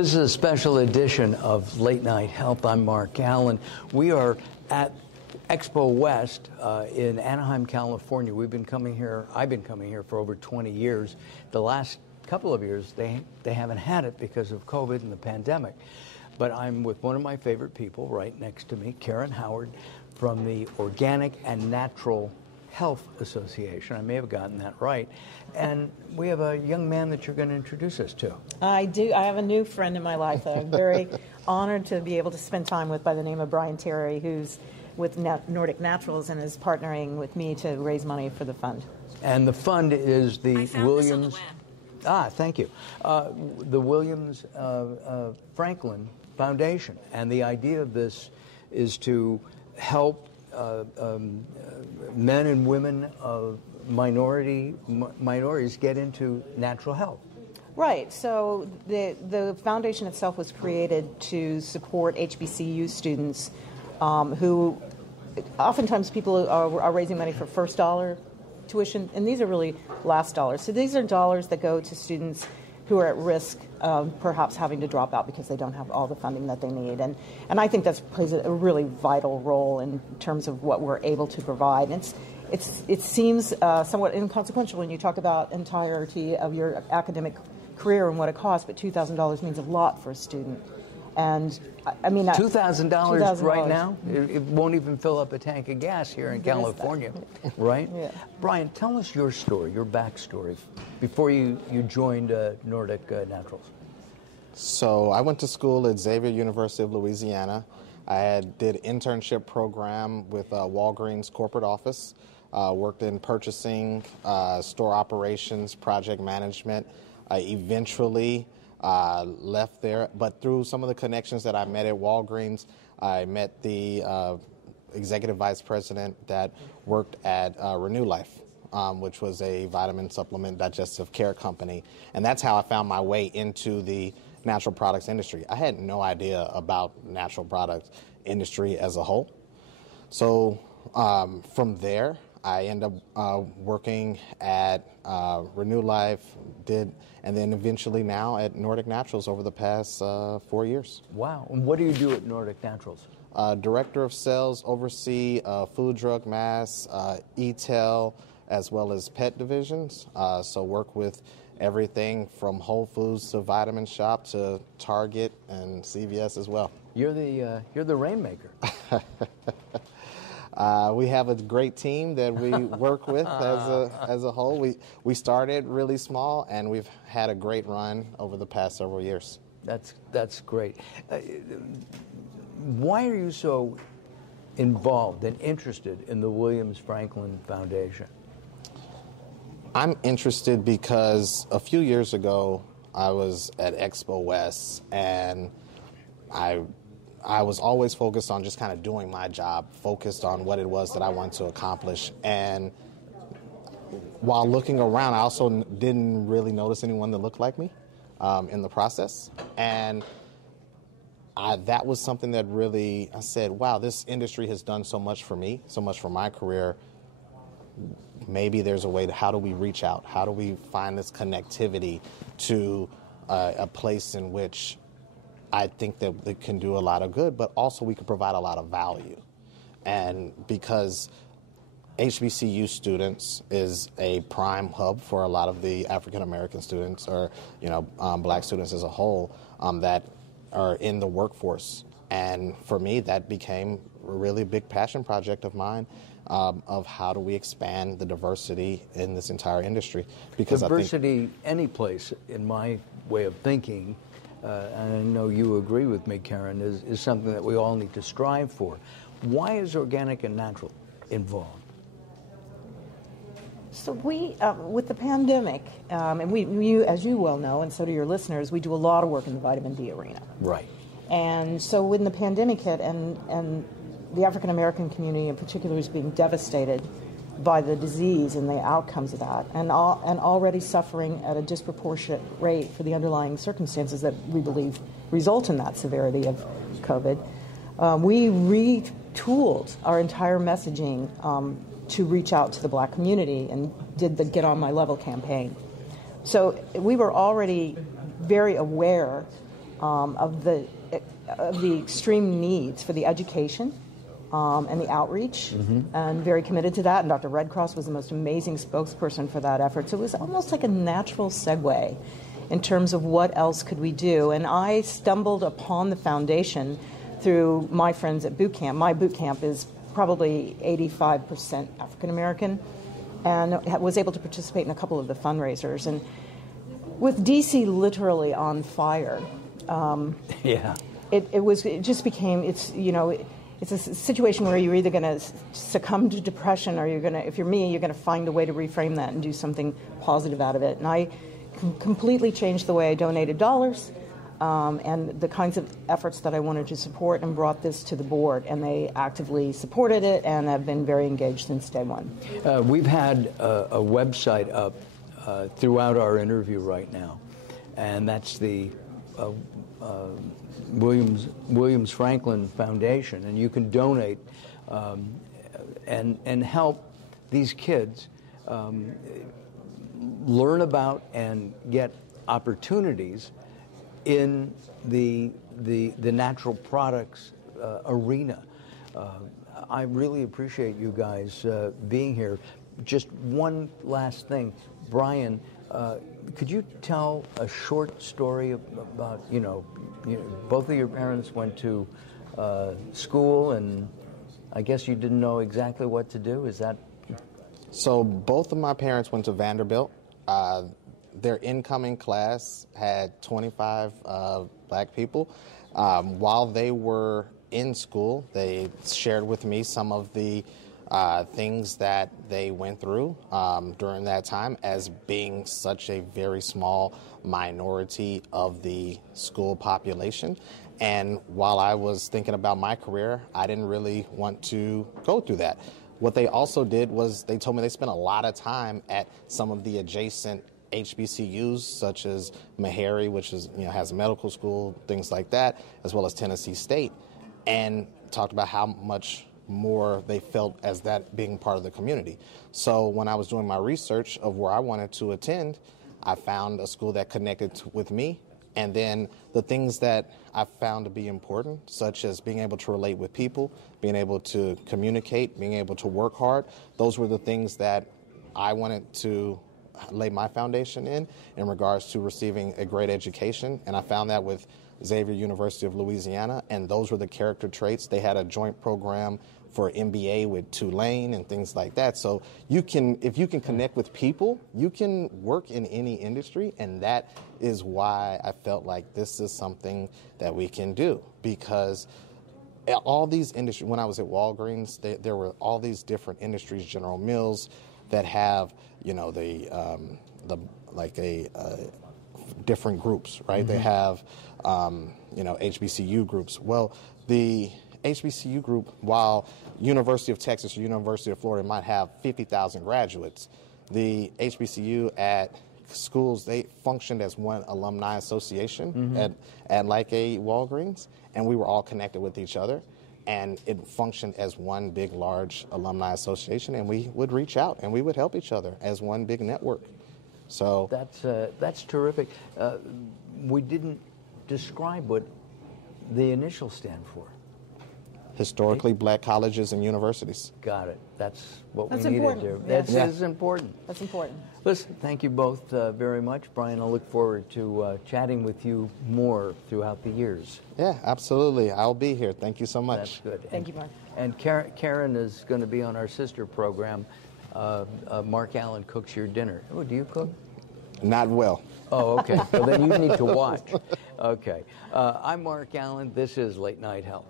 This is a special edition of Late Night Health. I'm Mark Allen. We are at Expo West in Anaheim, California. I've been coming here for over 20 years. The last couple of years, they haven't had it because of COVID and the pandemic. But I'm with one of my favorite people right next to me, Karen Howard, from the Organic and Natural-Health Association. I may have gotten that right. And we have a young man that you're going to introduce us to. I do. I have a new friend in my life that I'm very honored to be able to spend time with by the name of Terry, who's with Nordic Naturals and is partnering with me to raise money for the fund. And the fund is the Williams. Thank you. The Williams Franklin Foundation. And the idea of this is to help men and women of minorities get into natural health. Right. So the foundation itself was created to support HBCU students who oftentimes people are raising money for first dollar tuition, and these are really last dollars. So these are dollars that go to students who are at risk of perhaps having to drop out because they don't have all the funding that they need. And I think that plays a really vital role in terms of what we're able to provide. And it seems somewhat inconsequential when you talk about entirety of your academic career and what it costs, but $2,000 means a lot for a student. And I mean, $2,000 right now? It won't even fill up a tank of gas here in California, right? Yeah. Brian, tell us your story, your backstory, before you joined Nordic Naturals. So I went to school at Xavier University of Louisiana. I did internship program with Walgreens corporate office, worked in purchasing, store operations, project management. I eventually left there, but through some of the connections that I met at Walgreens, I met the executive vice president that worked at Renew Life, which was a vitamin supplement digestive care company. And that's how I found my way into the natural products industry. I had no idea about natural products industry as a whole. So from there, I ended up working at Renew Life, and then eventually now at Nordic Naturals over the past 4 years. Wow. And what do you do at Nordic Naturals? Director of Sales, oversee food, drug, mass, e-tail, as well as pet divisions. So work with everything from Whole Foods to Vitamin Shop to Target and CVS as well. You're the rainmaker. We have a great team that we work with as a whole. We started really small, and we've had a great run over the past several years. That's great. Why are you so involved and interested in the Williams Franklin Foundation? I'm interested because a few years ago I was at Expo West, and I was always focused on just kind of doing my job, focused on what it was that I wanted to accomplish. And while looking around, I also didn't really notice anyone that looked like me in the process. And that was something that really, I said, wow, this industry has done so much for me, so much for my career. Maybe there's a way to, how do we reach out? How do we find this connectivity to a place in which I think that it can do a lot of good, but also we can provide a lot of value. And because HBCU students is a prime hub for a lot of the African-American students or, black students as a whole that are in the workforce. And for me, that became a really big passion project of mine of how do we expand the diversity in this entire industry. Because diversity any place, in my way of thinking, and I know you agree with me, Karen, is something that we all need to strive for. Why is organic and natural involved? So we, with the pandemic, and we, as you well know, and so do your listeners, we do a lot of work in the vitamin D arena. Right. And so when the pandemic hit, and the African American community in particular is being devastated by the disease and the outcomes of that, and already suffering at a disproportionate rate for the underlying circumstances that we believe result in that severity of COVID, we retooled our entire messaging to reach out to the black community and did the Get On My Level campaign. So we were already very aware of the extreme needs for the education and the outreach, and very committed to that. And Dr. Red Cross was the most amazing spokesperson for that effort. So it was almost like a natural segue in terms of what else could we do. And I stumbled upon the foundation through my friends at boot camp. My boot camp is probably 85% African American, and was able to participate in a couple of the fundraisers. And with DC literally on fire, it just became, it's a situation where you're either going to succumb to depression, or if you're me, you're going to find a way to reframe that and do something positive out of it. And I completely changed the way I donated dollars and the kinds of efforts that I wanted to support, and brought this to the board. And they actively supported it and have been very engaged since day one. We've had a website up throughout our interview right now, and that's the Williams Franklin Foundation, and you can donate and help these kids learn about and get opportunities in the natural products arena. I really appreciate you guys being here. Just one last thing, Brian. Could you tell a short story about, both of your parents went to school, and I guess you didn't know exactly what to do? Is that? So both of my parents went to Vanderbilt. Their incoming class had 25 black people. While they were in school, they shared with me some of the things that they went through during that time, as being such a very small minority of the school population. And while I was thinking about my career, I didn't really want to go through that. What they also did was they told me they spent a lot of time at some of the adjacent HBCUs, such as Meharry, which is, has a medical school, things like that, as well as Tennessee State, and talked about how much more they felt as that being part of the community. So when I was doing my research of where I wanted to attend, I found a school that connected with me. And then the things that I found to be important, such as being able to relate with people, being able to communicate, being able to work hard, those were the things that I wanted to lay my foundation in regards to receiving a great education. And I found that with Xavier University of Louisiana, and those were the character traits. They had a joint program for MBA with Tulane and things like that. So if you can connect with people, you can work in any industry, and that is why I felt like this is something that we can do. Because all these industries, when I was at Walgreens, there were all these different industries, General Mills, that have, different groups, right? They have, HBCU groups. Well, the HBCU group, while University of Texas or University of Florida might have 50,000 graduates, the HBCU at schools, they functioned as one alumni association at like a Walgreens, and we were all connected with each other, and it functioned as one big, large alumni association, and we would reach out and we would help each other as one big network. So that's terrific. We didn't describe what the initials stand for. Historically Black colleges and universities. Got it. That's what That's we needed important. to. Yes. That's important. That's important. Listen, thank you both very much. Brian, I look forward to chatting with you more throughout the years. Yeah, absolutely. I'll be here. Thank you so much. That's good. Thank you, Mark. And Karen is going to be on our sister program. Mark Allen cooks your dinner. Oh, do you cook? Not well. Oh, okay. So then you need to watch. Okay. I'm Mark Allen. This is Late Night Health.